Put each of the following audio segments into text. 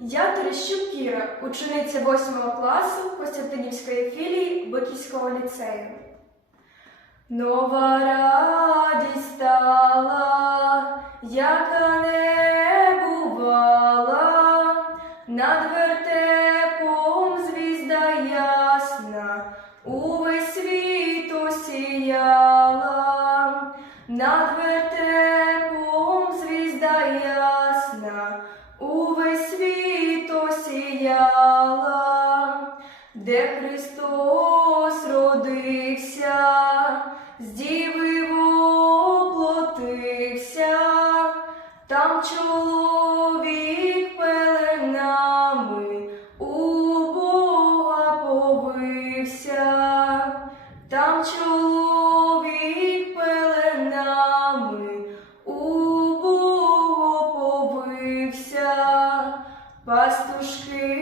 Я Терещук Кіра, учениця 8 класу Костянтинівської філії Биківського ліцею. Нова радість стала, яка не бувала, над вертепом звізда ясна, увесь світ осіяла, де Христос родився, з діви воплотився, там чоловік пеленами у Бога повився, там чоловік пеленами у Бога повився, пастушки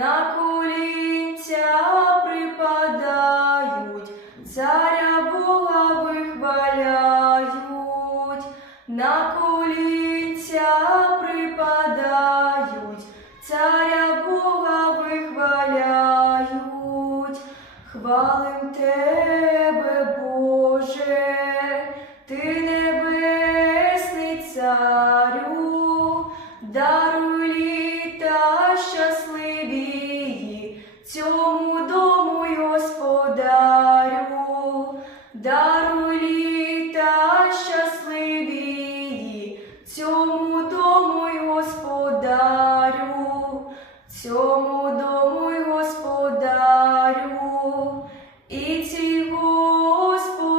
на колінця припадають, царя Бога вихваляють, на колінця припадають, царя Бога вихваляють, хвалим тебе, цьому дому й господарю, і цій господині,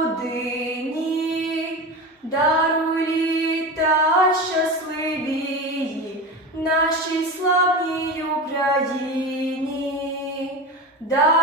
даруй літа щасливі нашій славній Україні, даруй